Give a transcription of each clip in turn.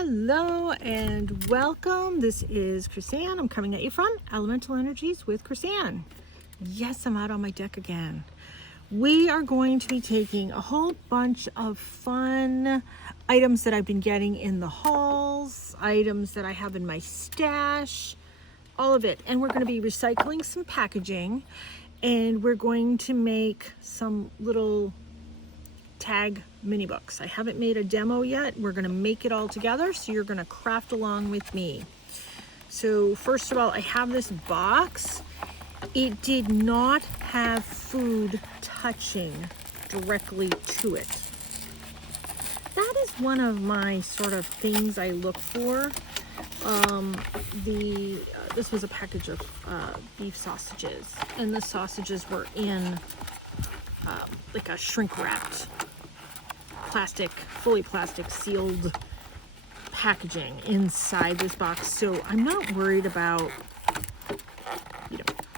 Hello and welcome. This is Chrisanne. I'm coming at you from Elemental Energies with Chrisanne. Yes, I'm out on my deck again. We are going to be taking a whole bunch of fun items that I've been getting in the hauls, items that I have in my stash, all of it. And we're going to be recycling some packaging, and we're going to make some little tag mini books. I haven't made a demo yet. We're going to make it all together, so you're going to craft along with me. So first of all, I have this box. It did not have food touching directly to it. That is one of my sort of things I look for. This was a package of beef sausages, and the sausages were in like a shrink wrapped plastic, fully plastic sealed packaging inside this box. So I'm not worried about,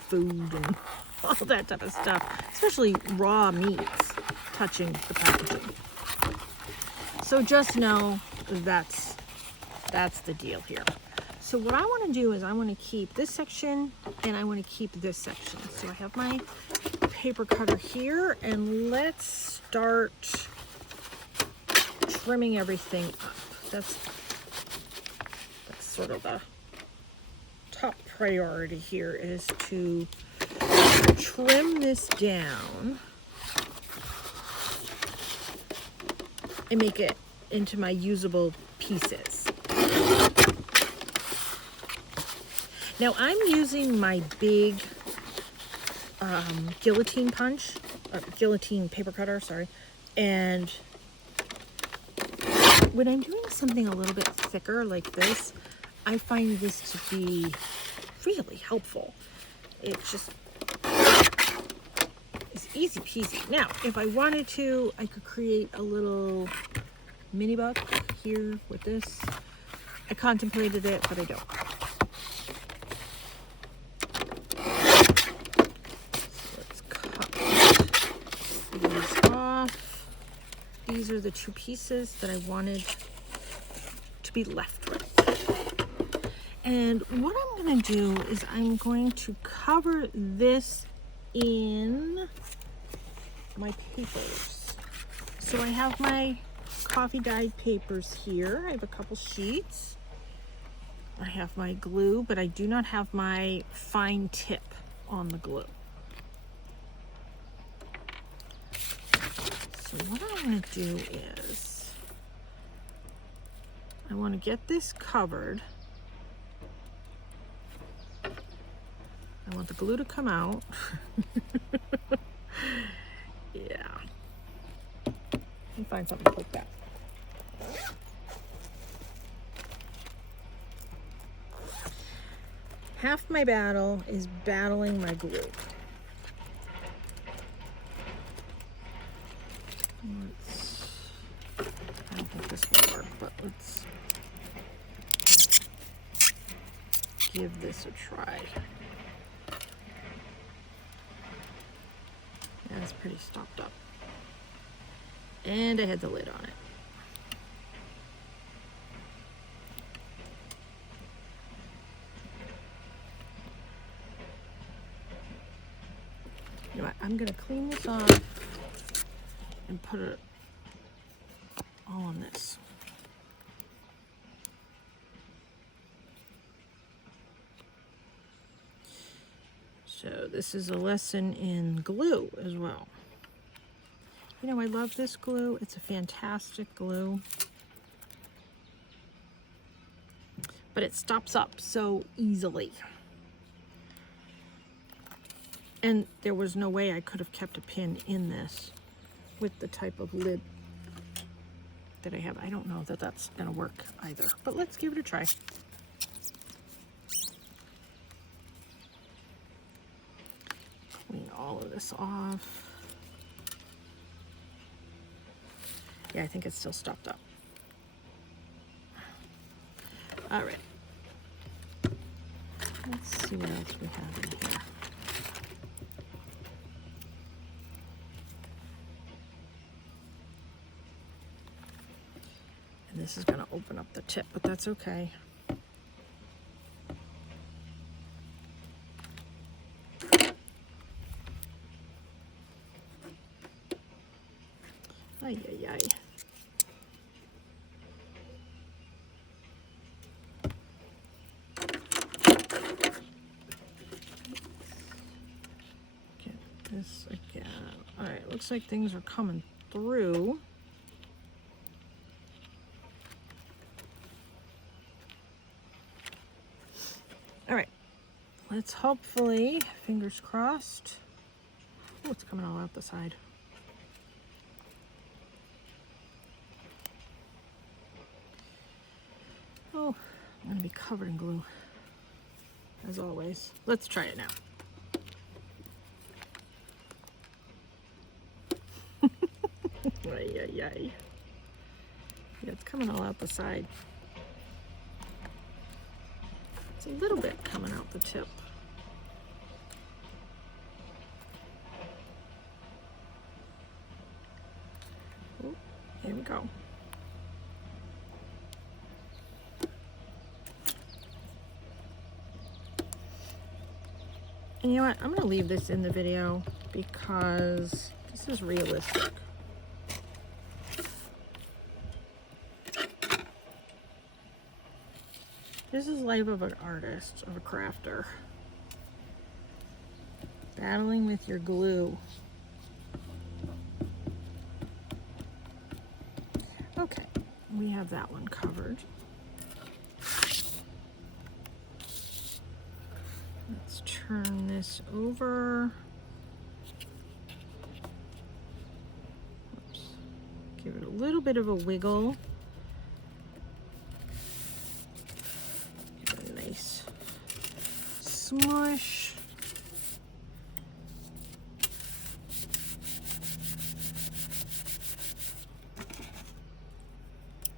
food and all that type of stuff, especially raw meats touching the packaging. So just know that's the deal here. So what I want to do is I want to keep this section and I want to keep this section. So I have my paper cutter here, and let's start trimming everything up. That's sort of the top priority here, is to trim this down and make it into my usable pieces. Now I'm using my big guillotine paper cutter, sorry, and when I'm doing something a little bit thicker like this, I find this to be really helpful. It just is easy peasy. Now, if I wanted to, I could create a little mini book here with this. I contemplated it, but I don't. So let's cut these off. These are the two pieces that I wanted to be left with. And what I'm going to do is I'm going to cover this in my papers. So I have my coffee dyed papers here. I have a couple sheets. I have my glue, but I do not have my fine tip on the glue. So what I want to do is I want to get this covered. I want the glue to come out. Yeah. Let me find something like that. Half my battle is battling my glue. I don't think this will work, but let's give this a try. Yeah, it's pretty stopped up. And I had the lid on it. You know what? I'm gonna clean this off and put it all on this. So this is a lesson in glue as well. You know, I love this glue. It's a fantastic glue. But it stops up so easily. And there was no way I could have kept a pin in this with the type of lid that I have. I don't know that that's gonna work either, but let's give it a try. Clean all of this off. Yeah, I think it's still stopped up. All right. Let's see what else we have in here. And this is going to open up the tip, but that's okay. Ay, ay, ay. Get this again. All right, looks like things are coming through. All right, let's hopefully, fingers crossed. Oh, it's coming all out the side. Oh, I'm gonna be covered in glue, as always. Let's try it now. Ay, ay, ay. Yeah, it's coming all out the side. It's a little bit coming out the tip. Oh, here we go. And you know what? I'm going to leave this in the video because this is realistic. This is life of an artist, of a crafter. Battling with your glue. Okay, we have that one covered. Let's turn this over. Oops. Give it a little bit of a wiggle. Give it a nice smush.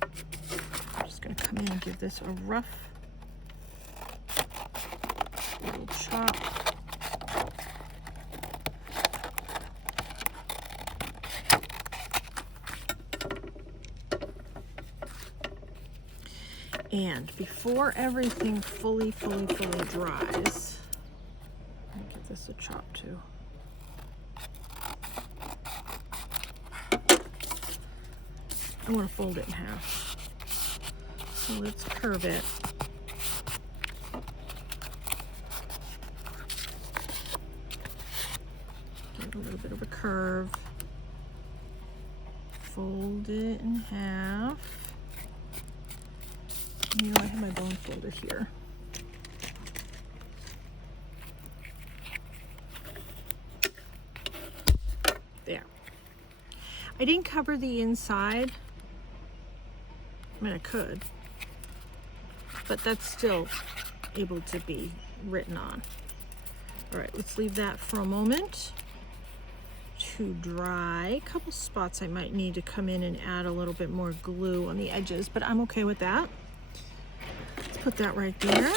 I'm just going to come in and give this a rough little chop. And before everything fully dries, I'll give this a chop too. I want to fold it in half. So let's curve it. Give it a little bit of a curve. Fold it in half. You know, I have my bone folder here. There. I didn't cover the inside. I mean, I could, but that's still able to be written on. All right, let's leave that for a moment to dry. A couple spots I might need to come in and add a little bit more glue on the edges, but I'm okay with that. Put that right there.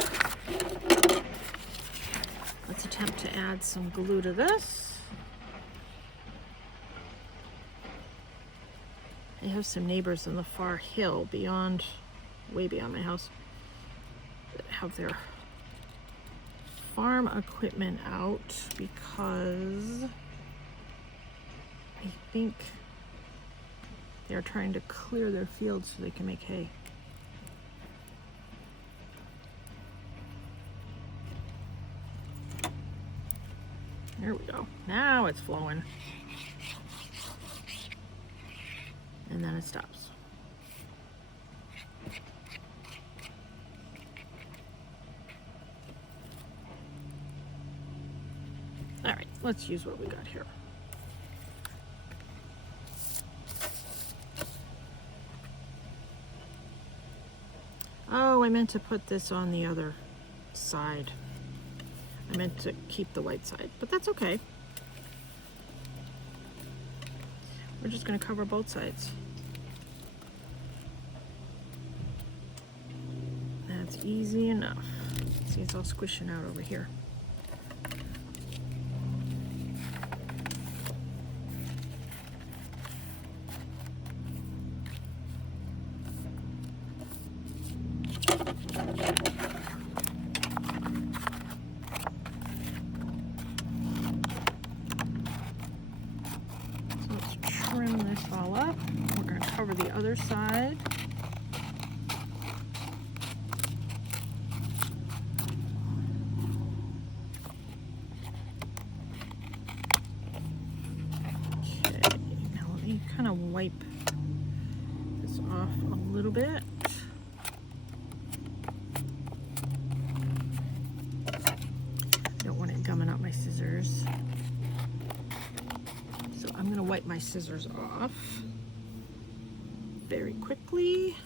Let's attempt to add some glue to this. I have some neighbors on the far hill beyond, way beyond my house, that have their farm equipment out because I think they're trying to clear their fields so they can make hay. There we go. Now it's flowing. And then it stops. All right, let's use what we got here. Oh, I meant to put this on the other side. I meant to keep the white side, but that's okay. We're just going to cover both sides. That's easy enough. See, it's all squishing out over here. other side. Okay, now let me kind of wipe this off a little bit. Don't want it gumming up my scissors. So I'm going to wipe my scissors off very quickly.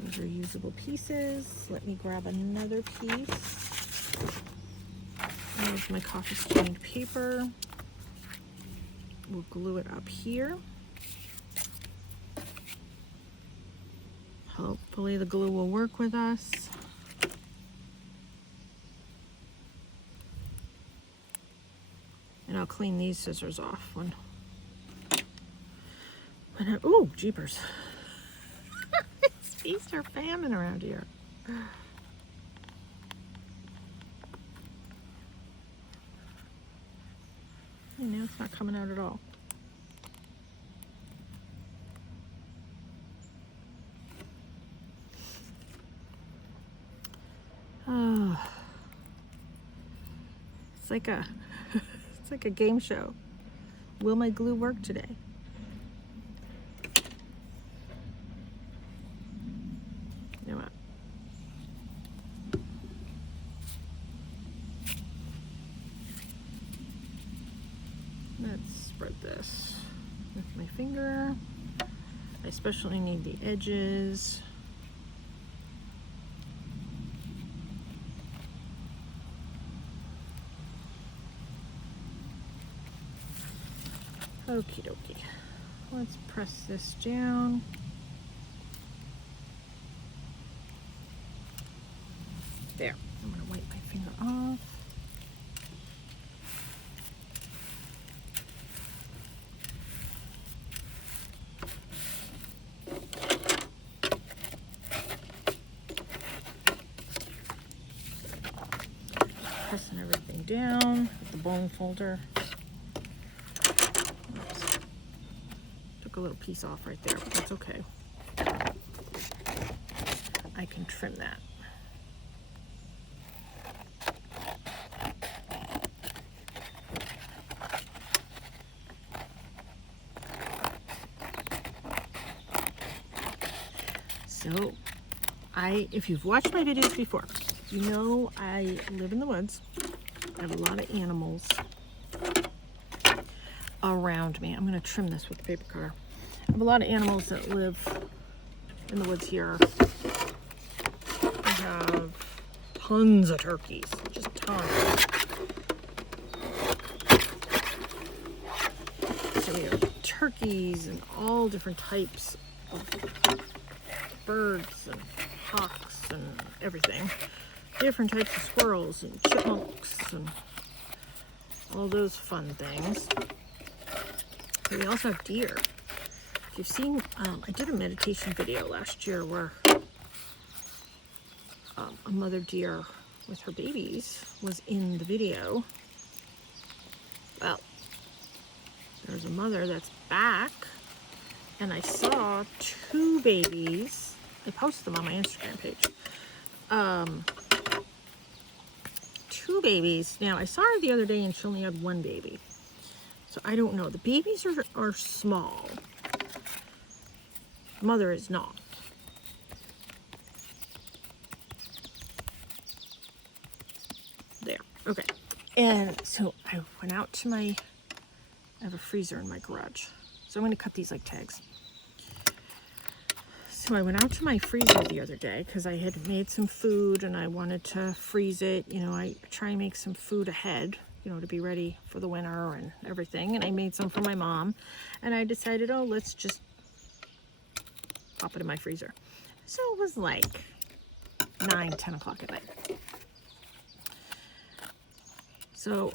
These are usable pieces. Let me grab another piece. There's my coffee stained paper. We'll glue it up here. Hopefully the glue will work with us. And I'll clean these scissors off when oh, jeepers. It's feast or famine around here. And now it's not coming out at all. Oh, it's like a it's like a game show. Will my glue work today? You know what? Let's spread this with my finger. I especially need the edges. Okie dokie. Let's press this down. There. I'm going to wipe my finger off. Pressing everything down with the bone folder. Oops. Took a little piece off right there, but that's okay. I can trim that. So, if you've watched my videos before, you know I live in the woods. I have a lot of animals around me. I'm going to trim this with a paper cutter. I have a lot of animals that live in the woods here. I have tons of turkeys, just tons. So we have turkeys and all different types of birds and hawks and everything. Different types of squirrels and chipmunks and all those fun things. So we also have deer. If you've seen, I did a meditation video last year where a mother deer with her babies was in the video. Well, there's a mother that's back, and I saw two babies. I posted them on my Instagram page. Two babies. Now, I saw her the other day and she only had one baby. So I don't know. The babies are small. The mother is not. There. Okay. And so I went out to I have a freezer in my garage. So I'm going to cut these like tags. So I went out to my freezer the other day because I had made some food and I wanted to freeze it. You know, I try and make some food ahead, you know, to be ready for the winter and everything. And I made some for my mom. And I decided, oh, let's just pop it in my freezer. So it was like 9, 10 o'clock at night. So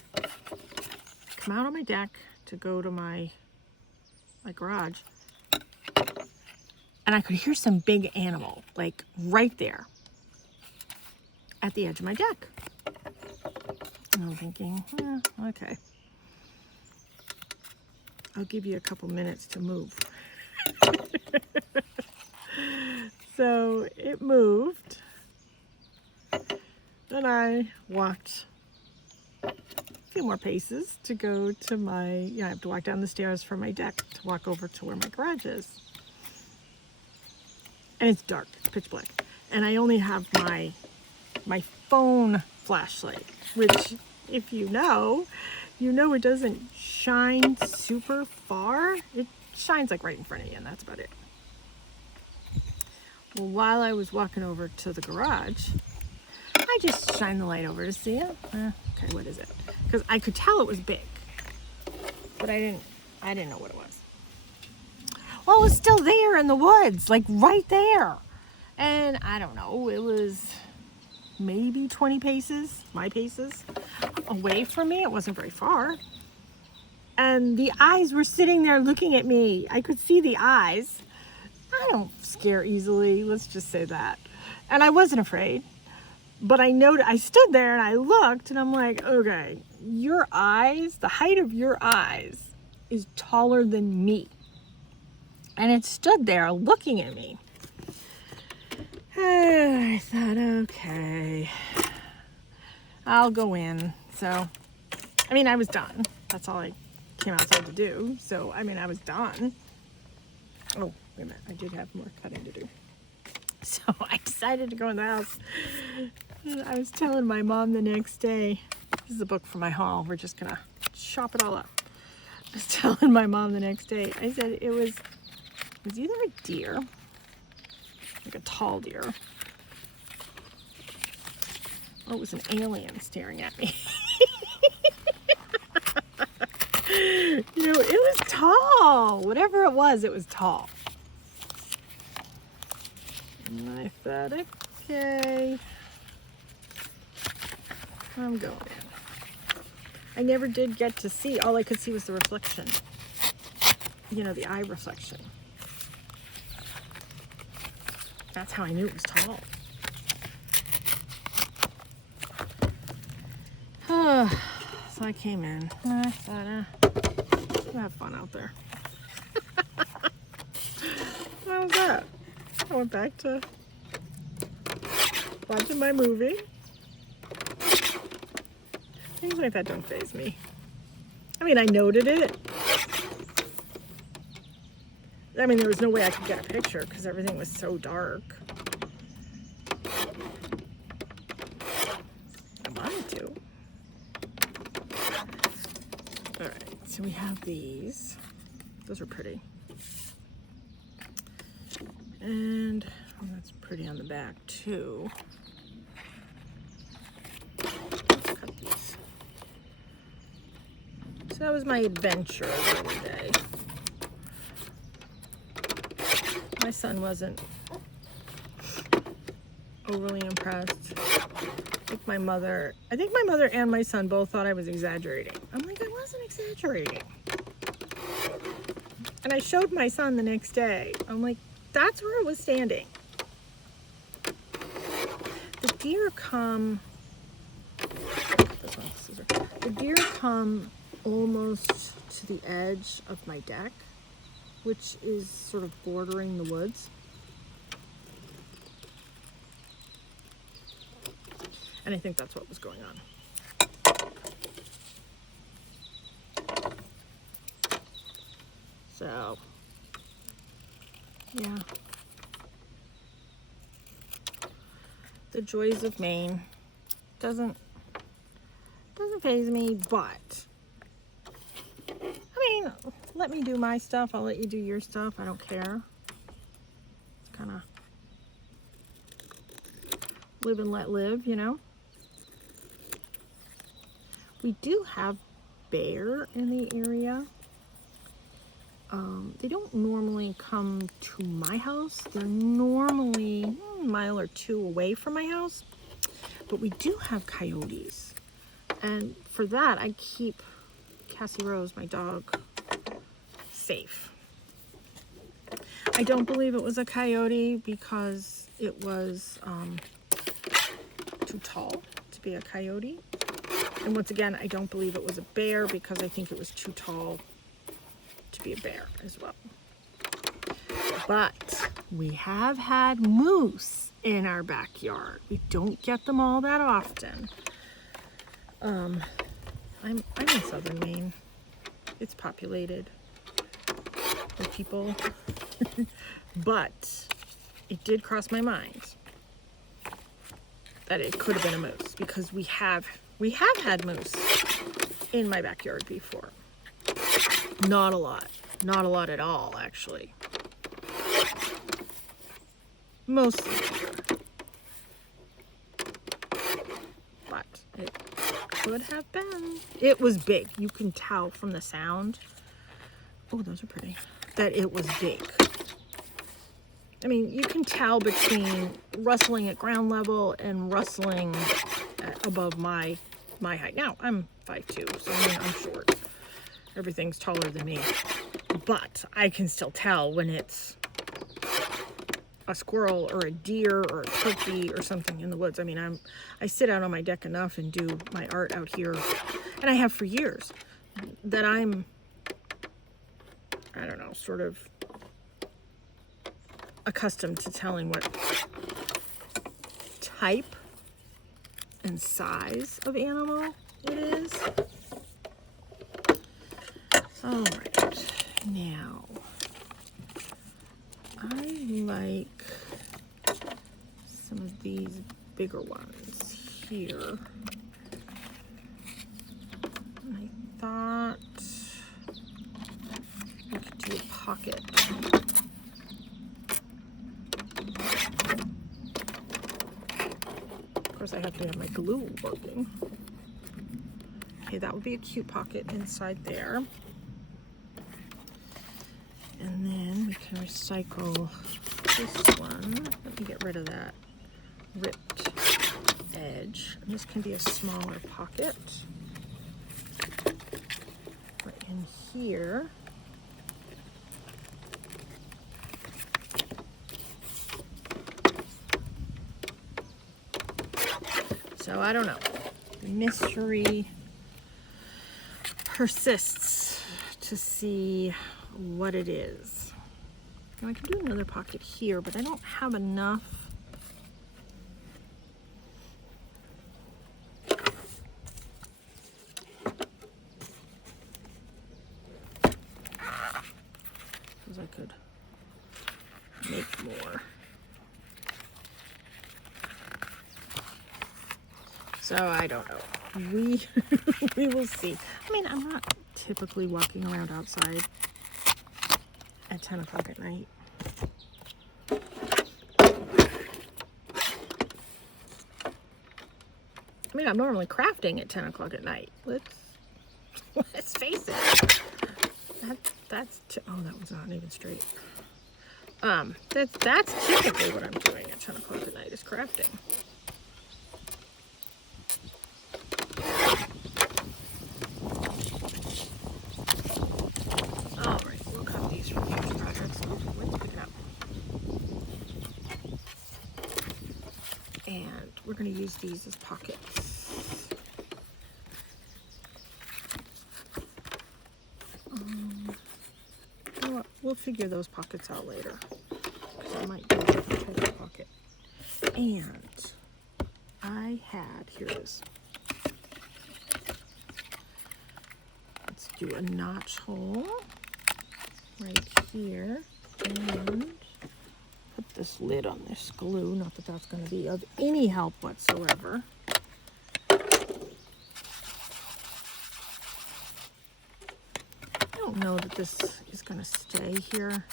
come out on my deck to go to my garage. And I could hear some big animal, like right there at the edge of my deck. And I'm thinking, okay. I'll give you a couple minutes to move. So it moved. Then I walked a few more paces to go to my, I have to walk down the stairs from my deck to walk over to where my garage is. And it's dark, it's pitch black. And I only have my phone flashlight, which if you know it doesn't shine super far. It shines like right in front of you, and that's about it. Well, while I was walking over to the garage, I just shined the light over to see it. Okay, what is it? Because I could tell it was big, but I didn't know what it was. Well, it was still there in the woods, like right there. And I don't know, it was maybe 20 paces, my paces, away from me. It wasn't very far. And the eyes were sitting there looking at me. I could see the eyes. I don't scare easily, let's just say that. And I wasn't afraid. But I stood there and I looked and I'm like, okay, your eyes, the height of your eyes is taller than me. And it stood there looking at me. And I thought, okay, I'll go in. So, I mean, I was done. That's all I came outside to do. So, I mean, I was done. Oh, wait a minute. I did have more cutting to do. So I decided to go in the house. I was telling my mom the next day, this is a book for my haul. We're just going to chop it all up. I was telling my mom the next day, I said it was either a deer, like a tall deer, or it was an alien staring at me. It was tall. Whatever it was tall. And I thought, okay, I'm going in. I never did get to see. All I could see was the reflection. The eye reflection. That's how I knew it was tall. So I came in. I thought, we'll have fun out there. How was that? I went back to watching my movie. Things like that don't faze me. I mean, I noted it. I mean, there was no way I could get a picture because everything was so dark. I wanted to. All right, so we have these. Those are pretty. And that's pretty on the back too. Let's cut these. So that was my adventure the other day. My son wasn't overly impressed. I think my mother and my son both thought I was exaggerating. I'm like, I wasn't exaggerating. And I showed my son the next day. I'm like, that's where it was standing. The deer come almost to the edge of my deck, which is sort of bordering the woods. And I think that's what was going on. So, yeah. The joys of Maine doesn't faze me, but I mean, let me do my stuff. I'll let you do your stuff. I don't care. It's kind of live and let live, We do have bear in the area. They don't normally come to my house. They're normally a mile or two away from my house. But we do have coyotes. And for that, I keep Cassie Rose, my dog, safe. I don't believe it was a coyote because it was too tall to be a coyote. And once again, I don't believe it was a bear because I think it was too tall to be a bear as well. But we have had moose in our backyard. We don't get them all that often. I'm in southern Maine. It's populated with people. But it did cross my mind that it could have been a moose, because we have had moose in my backyard before. Not a lot at all, actually. Mostly deer. But it could have been. It was big. You can tell from the sound. Oh, those are pretty. That it was big. I mean, you can tell between rustling at ground level and rustling above my height. Now, I'm 5'2", so I mean, I'm short. Everything's taller than me. But I can still tell when it's a squirrel or a deer or a turkey or something in the woods. I mean, I sit out on my deck enough and do my art out here, and I have for years, that I'm, I don't know, sort of accustomed to telling what type and size of animal it is. All right, now I like some of these bigger ones here. I thought we could do a pocket. Of course, I have to have my glue working. Okay, that would be a cute pocket inside there. And then we can recycle this one. Let me get rid of that ripped edge. And this can be a smaller pocket. Right in here. So I don't know. The mystery persists to see what it is. Now I can do another pocket here, but I don't have enough. Because I could make more. So I don't know. We will see. I mean, I'm not typically walking around outside at 10 o'clock at night. I mean, I'm normally crafting at 10 o'clock at night. Let's face it. Oh, that was not even straight. That's typically what I'm doing at 10 o'clock at night, is crafting. All right, we'll cut these for future projects. Let's pick it up. And we're going to use these as pockets. You know what? We'll figure those pockets out later, because I might do a different type of pocket. And here it is. Let's do a notch hole right here, and put this lid on this glue. Not that that's going to be of any help whatsoever. I don't know that this is going to stay here.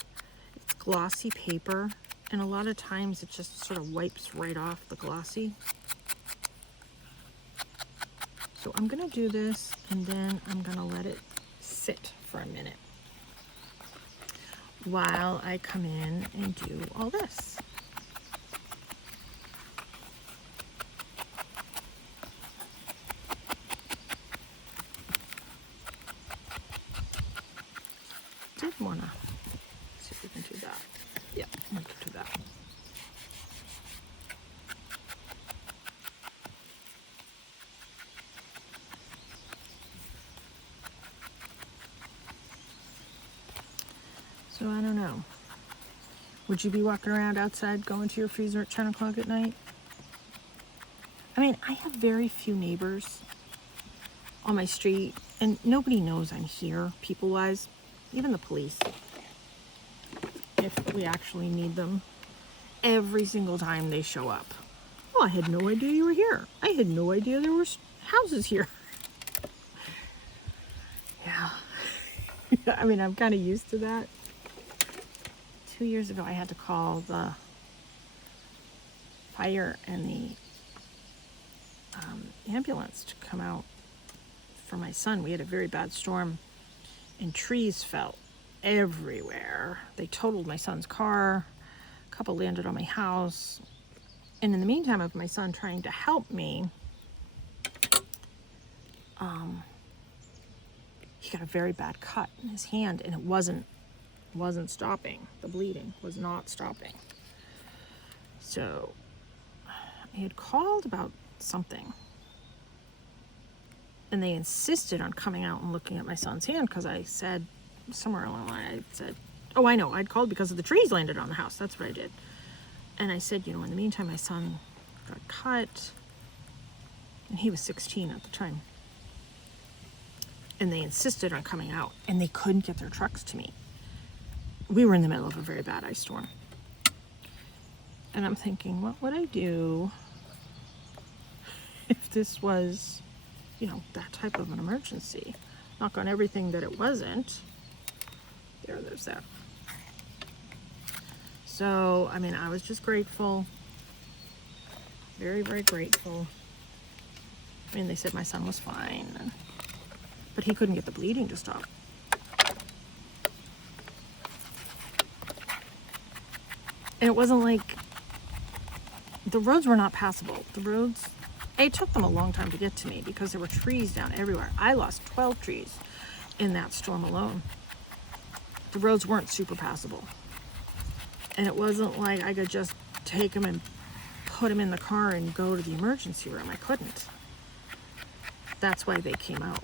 It's glossy paper, and a lot of times it just sort of wipes right off the glossy. So I'm going to do this, and then I'm going to let it sit for a minute while I come in and do all this. Did want to see if we can do that. Yeah, we can do that. So I don't know. Would you be walking around outside going to your freezer at 10 o'clock at night? I mean, I have very few neighbors on my street, and nobody knows I'm here, people-wise, even the police, if we actually need them. Every single time they show up. Oh, I had no idea you were here. I had no idea there were houses here. Yeah. I mean, I'm kind of used to that. 2 years ago, I had to call the fire and the ambulance to come out for my son. We had a very bad storm, and trees fell everywhere. They totaled my son's car. A couple landed on my house. And in the meantime of my son trying to help me, he got a very bad cut in his hand, and it wasn't stopping. The bleeding was not stopping. So I had called about something, and they insisted on coming out and looking at my son's hand, because I said somewhere along the line, I said, oh, I know, I'd called because of the trees landed on the house. That's what I did. And I said, in the meantime, my son got cut, and he was 16 at the time. And they insisted on coming out, and they couldn't get their trucks to me. We were in the middle of a very bad ice storm. And I'm thinking, what would I do if this was, that type of an emergency? Knock on everything that it wasn't. There's that. So, I mean, I was just grateful. Very, very grateful. I mean, they said my son was fine, but he couldn't get the bleeding to stop. And it wasn't like, the roads were not passable. It took them a long time to get to me because there were trees down everywhere. I lost 12 trees in that storm alone. The roads weren't super passable. And it wasn't like I could just take them and put them in the car and go to the emergency room. I couldn't. That's why they came out.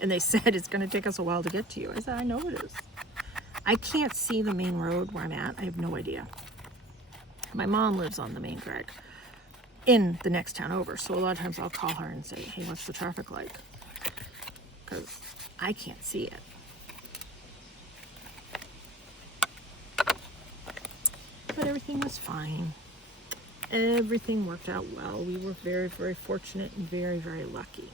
And they said, it's going to take us a while to get to you. I said, I know it is. I can't see the main road where I'm at. I have no idea. My mom lives on the main drag in the next town over. So a lot of times I'll call her and say, hey, what's the traffic like? Because I can't see it. But everything was fine. Everything worked out well. We were very, very fortunate and very, very lucky.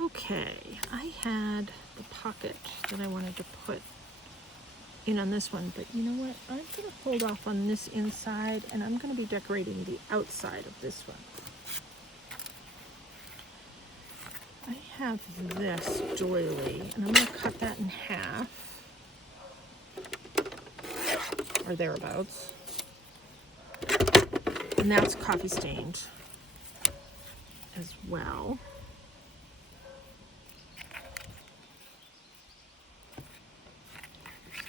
Okay, I had the pocket that I wanted to put in on this one, but you know what? I'm going to hold off on this inside, and I'm going to be decorating the outside of this one. I have this doily, and I'm going to cut that in half, or thereabouts. And that's coffee stained as well.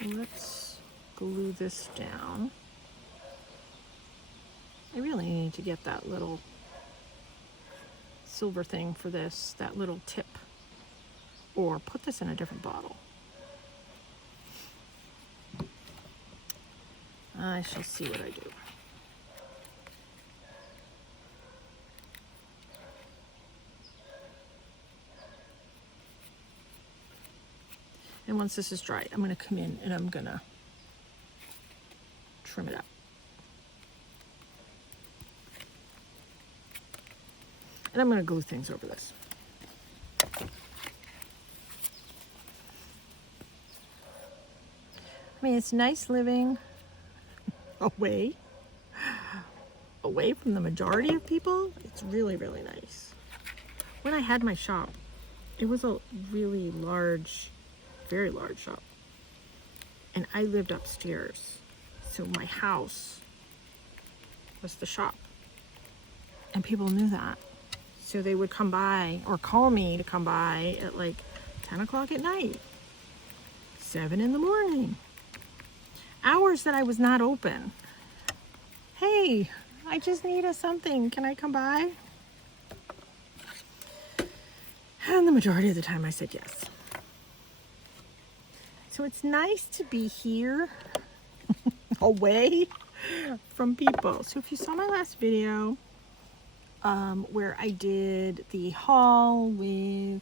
So let's glue this down. I really need to get that little silver thing for this, that little tip, or put this in a different bottle. I shall see what I do. And once this is dry, I'm going to come in and I'm going to trim it up. And I'm going to glue things over this. I mean, it's nice living away from the majority of people. It's really, really nice. When I had my shop, it was a really large, very large shop, and I lived upstairs, so my house was the shop, and people knew that, so they would come by or call me to come by at like 10 o'clock at night, 7 in the morning, hours that I was not open. Hey, I just need something, can I come by? And the majority of the time I said yes. So it's nice to be here away from people. So if you saw my last video where I did the haul with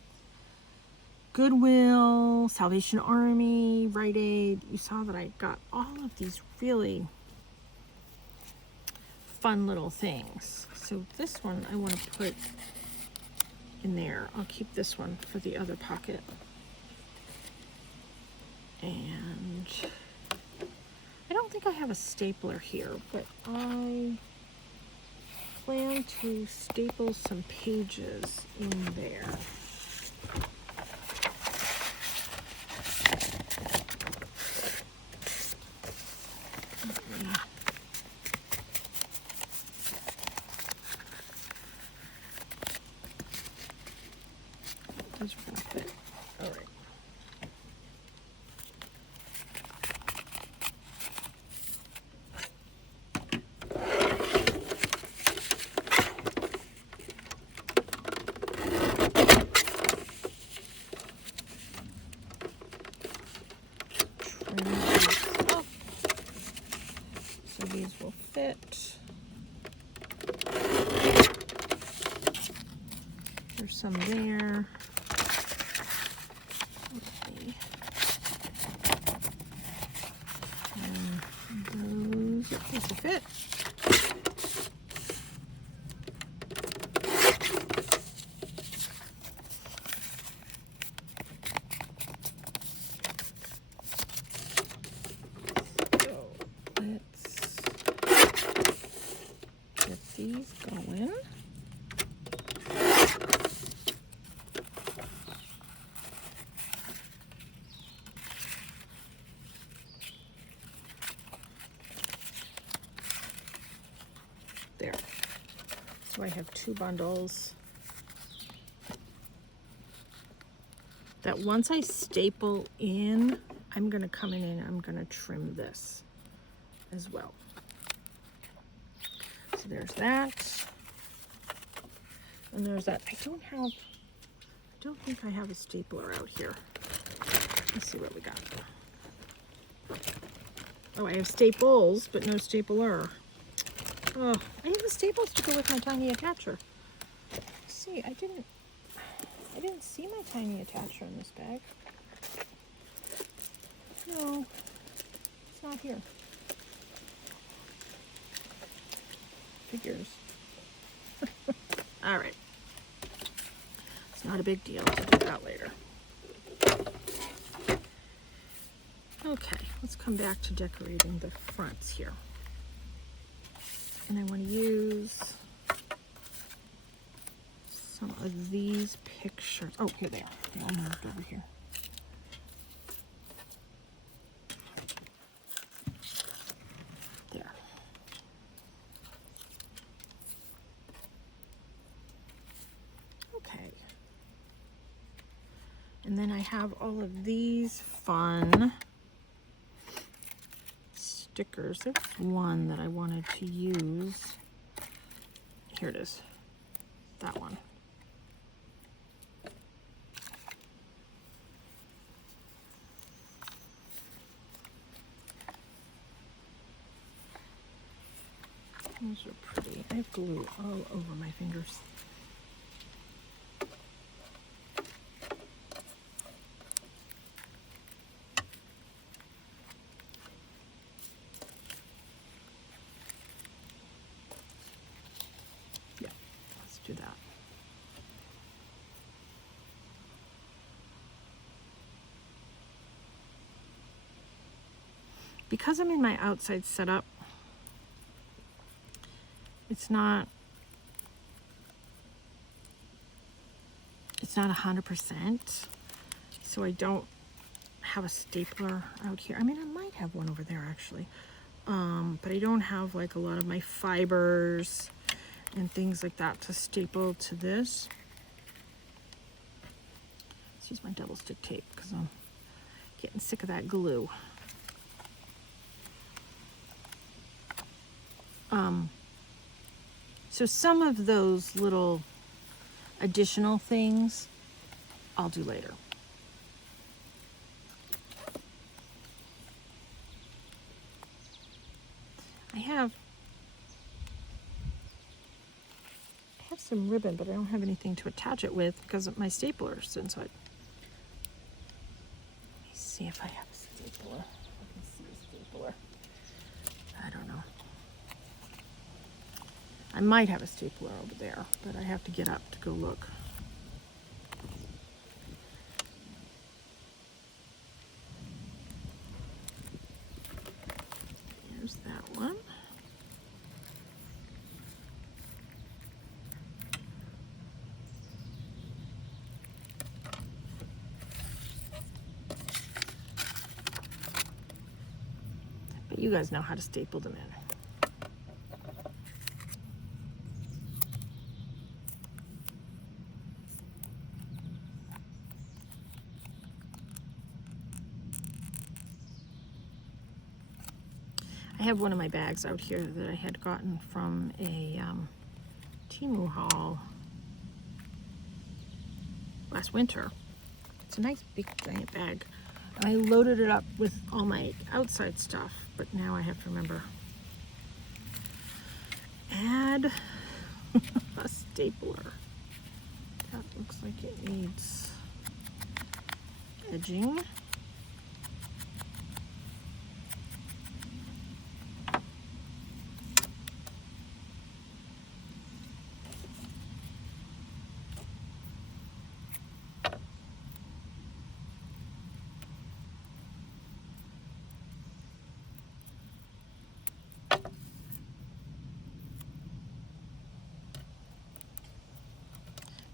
Goodwill, Salvation Army, Rite Aid, you saw that I got all of these really fun little things. So this one I want to put in there. I'll keep this one for the other pocket. And I don't think I have a stapler here, but I plan to staple some pages in there. Those are gonna fit. All right. So these will fit. There's some there. Okay. And those will fit. These going. There. So I have 2 bundles that once I staple in, I'm going to come in and I'm going to trim this as well. So there's that. And there's that. I don't think I have a stapler out here. Let's see what we got. Oh, I have staples, but no stapler. Oh, I have the staples to go with my tiny attacher. See, I didn't see my tiny attacher in this bag. No, it's not here. Figures. All right. It's not a big deal. I'll do that later. Okay, let's come back to decorating the fronts here. And I want to use some of these pictures. Oh, here they are. They're all moved over here. There. Okay. And then I have all of these fun stickers. There's one that I wanted to use. Here it is. That one. Those are pretty. I have glue all over my fingers. Yeah, let's do that. Because I'm in my outside setup, it's not 100%, so I don't have a stapler out here. I mean, I might have one over there actually, but I don't have like a lot of my fibers and things like that to staple to this. Let's use my double stick tape because I'm getting sick of that glue. So some of those little additional things I'll do later. some ribbon, but I don't have anything to attach it with because my stapler's inside. Let me see if I have a stapler. I can see a stapler. I don't know. I might have a stapler over there, but I have to get up to go look. Here's that one. But you guys know how to staple them in. I have one of my bags out here that I had gotten from a Temu haul last winter. It's a nice big giant bag. And I loaded it up with all my outside stuff, but now I have to remember. Add a stapler. That looks like it needs edging.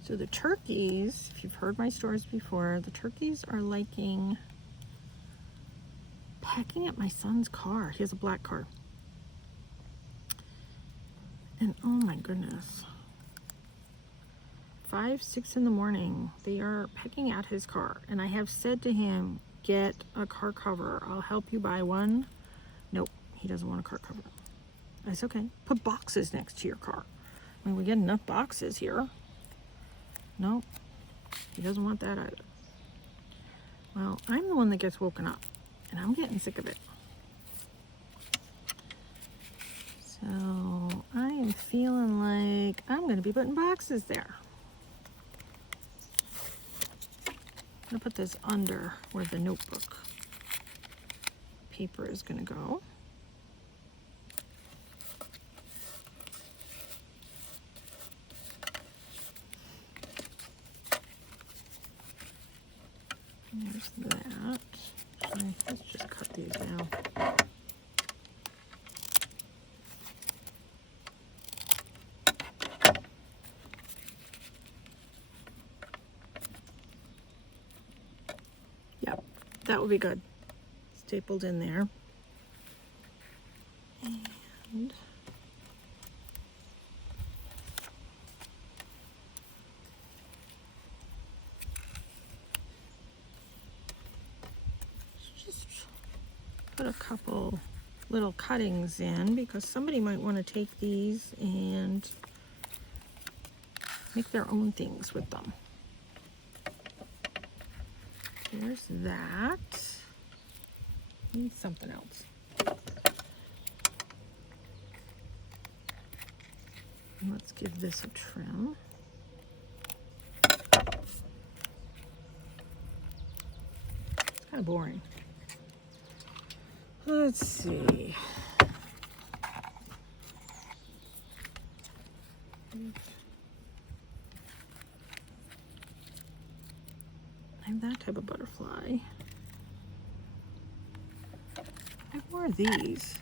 So the turkeys, if you've heard my stories before, the turkeys are liking pecking at my son's car. He has a black car. And oh my goodness. 5, 6 in the morning, they are pecking at his car. And I have said to him, get a car cover. I'll help you buy one. Nope, he doesn't want a car cover. I said, okay, put boxes next to your car. I mean, we get enough boxes here. No, he doesn't want that either. Well, I'm the one that gets woken up, and I'm getting sick of it. So I am feeling like I'm going to be putting boxes there. I'm going to put this under where the notebook paper is going to go. There's that. Actually, let's just cut these down. Yep, that would be good. Stapled in there. And put a couple little cuttings in because somebody might want to take these and make their own things with them. There's that. Need something else. And let's give this a trim. It's kind of boring. Let's see. I have that type of butterfly. I have more of these.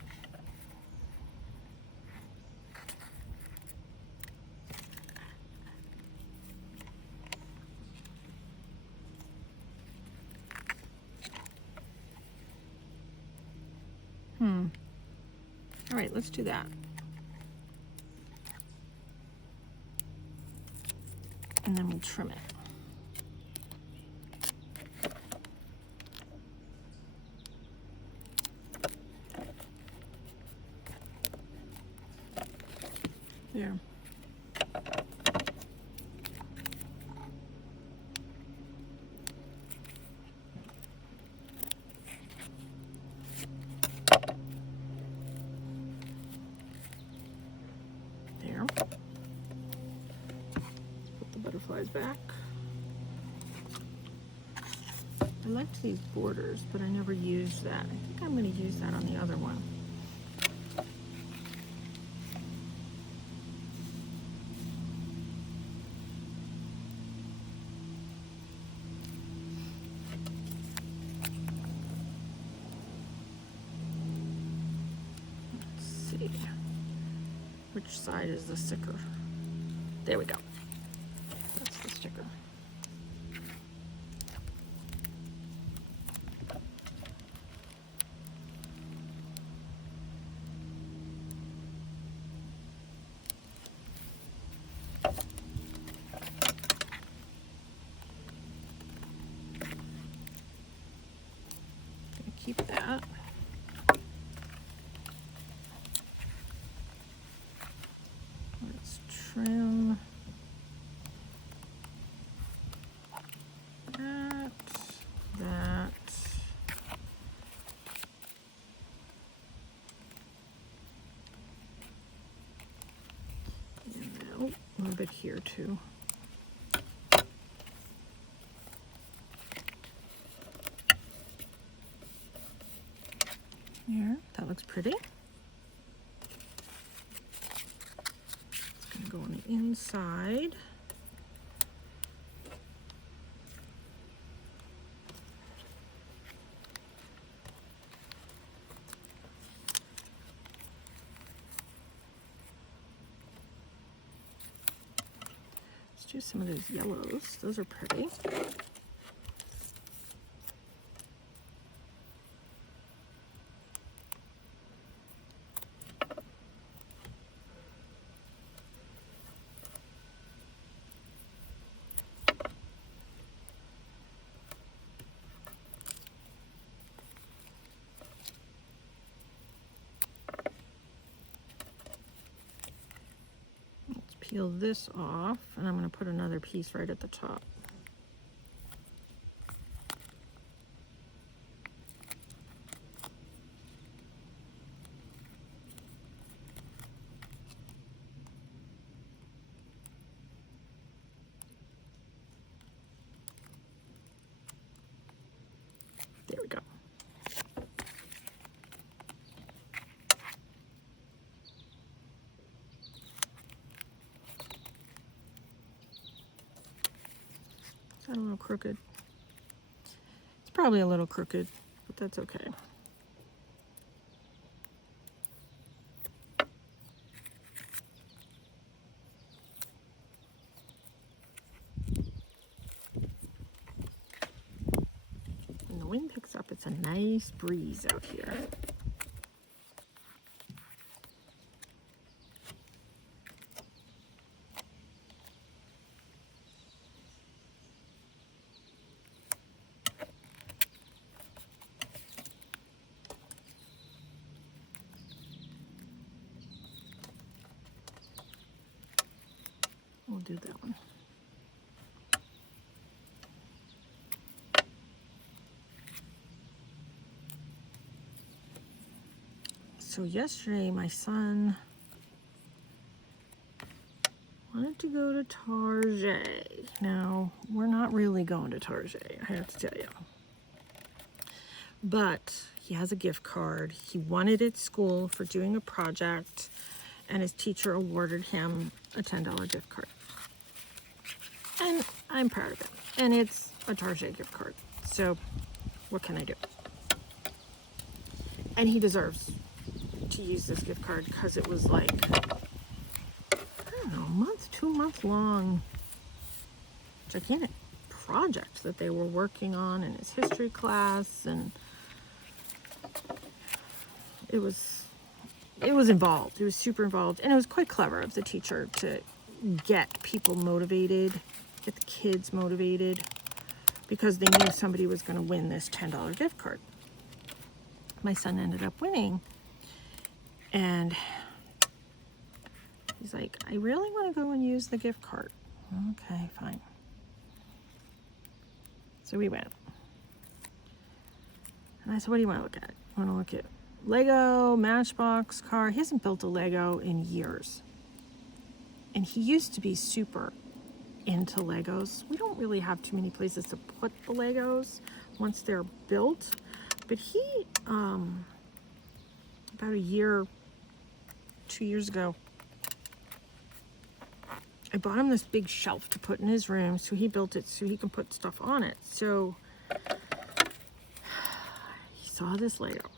All right, let's do that. And then we'll trim it. There. There. size back. I liked these borders, but I never used that. I think I'm going to use that on the other one. Let's see. Which side is the sticker? There we go. That's the sticker. Keep that. Let's trim that. And a little bit here too. There, that looks pretty. It's going to go on the inside. Let's do some of those yellows. Those are pretty. Peel this off, and I'm going to put another piece right at the top. There we go. Is that a little crooked? It's probably a little crooked, but that's okay. When the wind picks up, it's a nice breeze out here. We'll do that one. So yesterday my son wanted to go to Target. Now, we're not really going to Target, I have to tell you. But he has a gift card. He won it at school for doing a project, and his teacher awarded him a $10 gift card. And I'm proud of it. And it's a Target gift card. So what can I do? And he deserves to use this gift card because it was like, I don't know, 2 month long gigantic project that they were working on in his history class, and it was involved. It was super involved, and it was quite clever of the teacher to get people motivated, get the kids motivated, because they knew somebody was going to win this $10 gift card. My son ended up winning, and he's like, I really want to go and use the gift card. Okay, fine. So we went. And I said, what do you want to look at? I want to look at Lego, Matchbox, car. He hasn't built a Lego in years. And he used to be super into Legos. We don't really have too many places to put the Legos once they're built. But he, about a year, 2 years ago, I bought him this big shelf to put in his room, so he built it so he can put stuff on it. So he saw this Lego.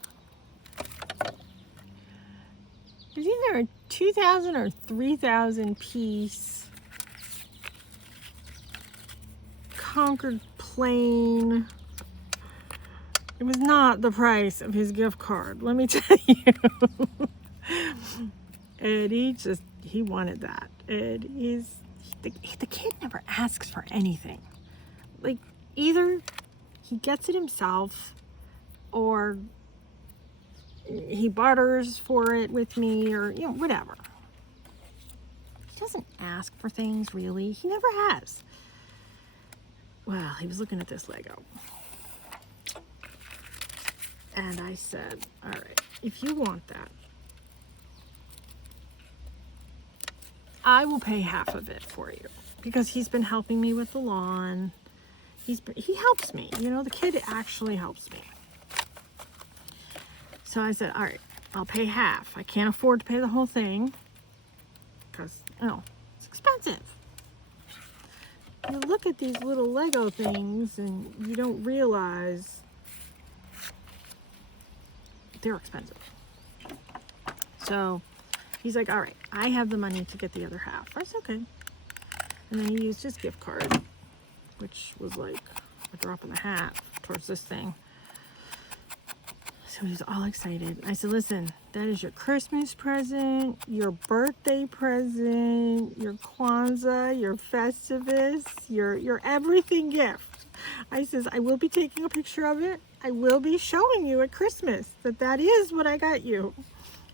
There's either a 2,000 or 3,000 piece Concord plane. It was not the price of his gift card, let me tell you. And he wanted that. And the kid never asks for anything. Like, either he gets it himself or he barters for it with me, or, you know, whatever. He doesn't ask for things, really. He never has. Well, he was looking at this Lego. And I said, all right, if you want that, I will pay half of it for you, because he's been helping me with the lawn. He helps me, you know, the kid actually helps me. So I said, all right, I'll pay half. I can't afford to pay the whole thing because, you know, it's expensive. You look at these little Lego things and you don't realize they're expensive. So he's like, all right, I have the money to get the other half. I said, okay. And then he used his gift card, which was like a drop in the hat towards this thing. So he was all excited. I said, listen, that is your Christmas present, your birthday present, your Kwanzaa, your Festivus, your everything gift. I says, I will be taking a picture of it. I will be showing you at Christmas that is what I got you.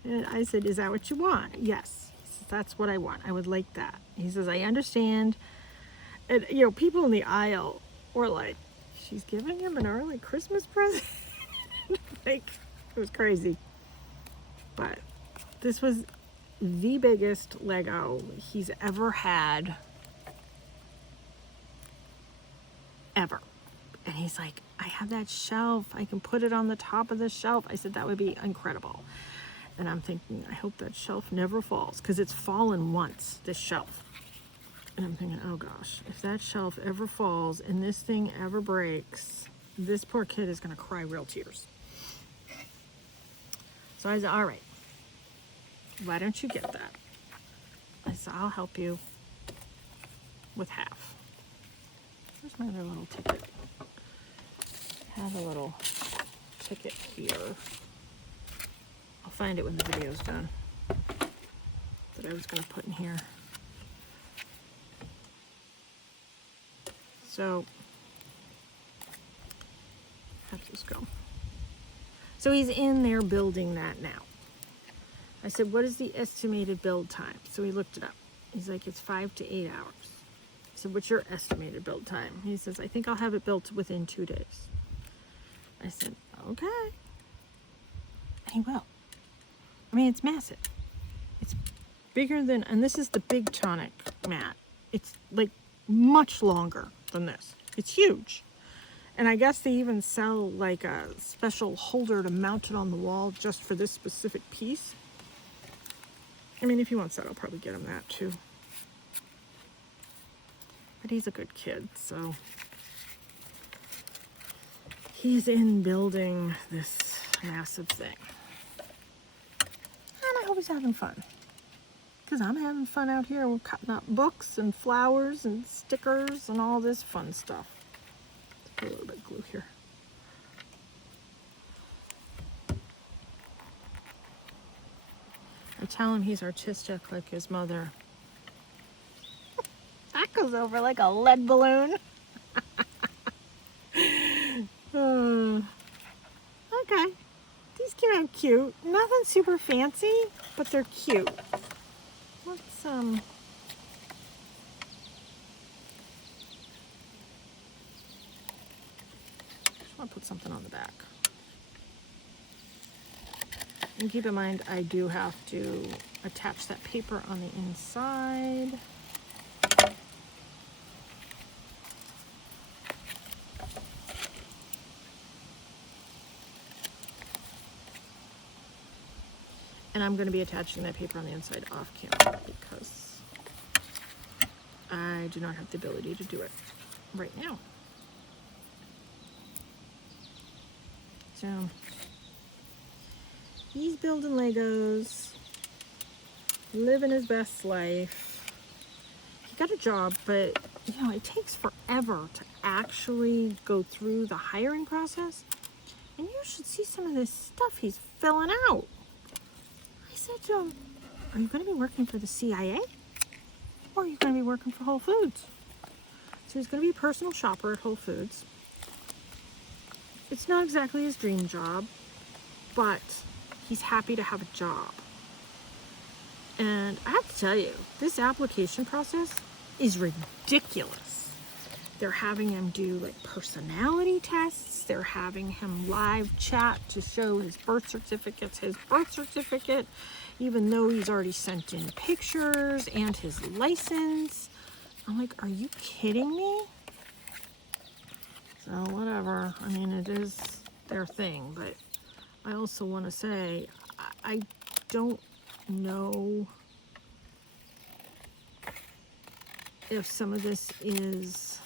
And I said, is that what you want? Yes. He says, that's what I want. I would like that. He says, I understand. And, you know, people in the aisle were like, she's giving him an early Christmas present? Like, it was crazy. But this was the biggest Lego he's ever had. Ever. And he's like, I have that shelf. I can put it on the top of the shelf. I said, that would be incredible. And I'm thinking, I hope that shelf never falls, because it's fallen once, this shelf. And I'm thinking, oh gosh, if that shelf ever falls and this thing ever breaks, this poor kid is going to cry real tears. So I said, all right, why don't you get that? I said, I'll help you with half. Where's my other little ticket? I have a little ticket here. I'll find it when the video's done. That I was going to put in here. So, how does this go? So he's in there building that now. I said, what is the estimated build time? So he looked it up. He's like, it's 5 to 8 hours. I said, what's your estimated build time? He says, I think I'll have it built within 2 days. I said, okay. And he will. I mean, it's massive. It's bigger than, and this is the big tonic mat. It's like much longer than this. It's huge. And I guess they even sell like a special holder to mount it on the wall just for this specific piece. I mean, if he wants that, I'll probably get him that too. But he's a good kid, so he's in building this massive thing. And I hope he's having fun. Because I'm having fun out here. We're cutting up books and flowers and stickers and all this fun stuff. Let's put a little bit of glue here. I tell him he's artistic like his mother. That goes over like a lead balloon. Okay. These came out cute. Nothing super fancy, but they're cute. Let's just want to put something on the back. And keep in mind, I do have to attach that paper on the inside. And I'm going to be attaching that paper on the inside off camera because I do not have the ability to do it right now. So he's building Legos, living his best life. He got a job, but you know, it takes forever to actually go through the hiring process. And you should see some of this stuff he's filling out. I said to him, are you going to be working for the CIA? Or are you going to be working for Whole Foods? So he's going to be a personal shopper at Whole Foods. It's not exactly his dream job, but he's happy to have a job. And I have to tell you, this application process is ridiculous. They're having him do like personality tests. They're having him live chat to show his birth certificate, even though he's already sent in pictures and his license. I'm like, are you kidding me? So whatever. I mean, it is their thing, but I also want to say, I don't know if some of this is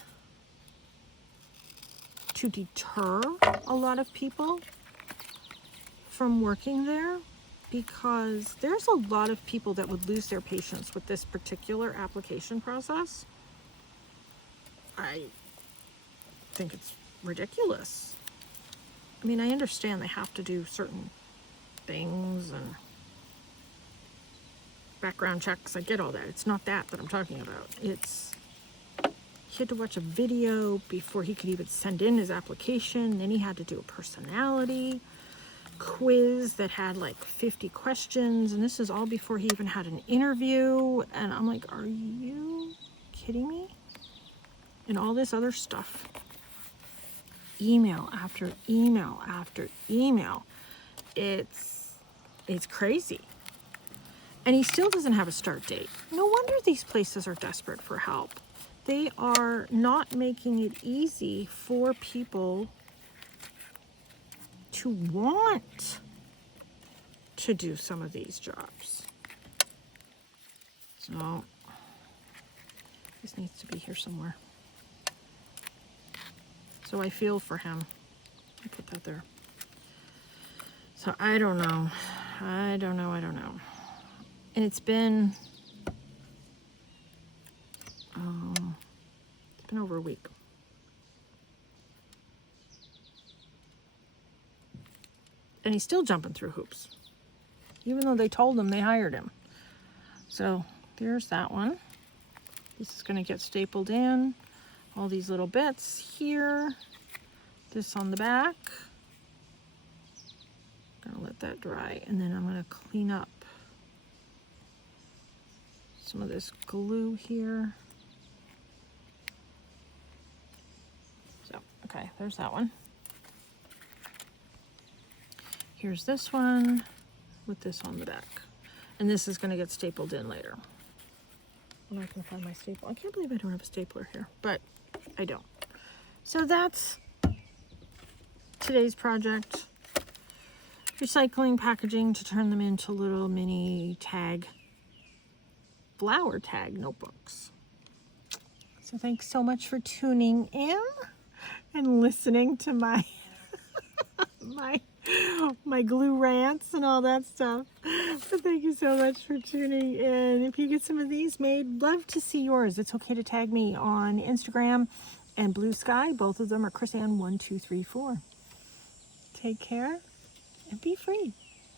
to deter a lot of people from working there, because there's a lot of people that would lose their patience with this particular application process. I think it's ridiculous. I mean, I understand they have to do certain things and background checks. I get all that. It's not that I'm talking about. It's he had to watch a video before he could even send in his application. Then he had to do a personality quiz that had like 50 questions. And this is all before he even had an interview. And I'm like, are you kidding me? And all this other stuff. Email after email after email. It's crazy. And he still doesn't have a start date. No wonder these places are desperate for help. They are not making it easy for people to want to do some of these jobs. So, this needs to be here somewhere. So I feel for him. I put that there. So I don't know. I don't know. And it's been over a week. And he's still jumping through hoops, even though they told him they hired him. So there's that one. This is going to get stapled in. All these little bits here. This on the back. I'm going to let that dry. And then I'm going to clean up some of this glue here. So, okay, there's that one. Here's this one with this on the back. And this is going to get stapled in later. I'm not going to find my staple. I can't believe I don't have a stapler here, but I don't. So that's today's project. Recycling packaging to turn them into little mini flower tag notebooks. So thanks so much for tuning in and listening to my my glue rants and all that stuff. So thank you so much for tuning in. If you get some of these made, love to see yours. It's okay to tag me on Instagram and Blue Sky. Both of them are KrisAnn1234. Take care and be free.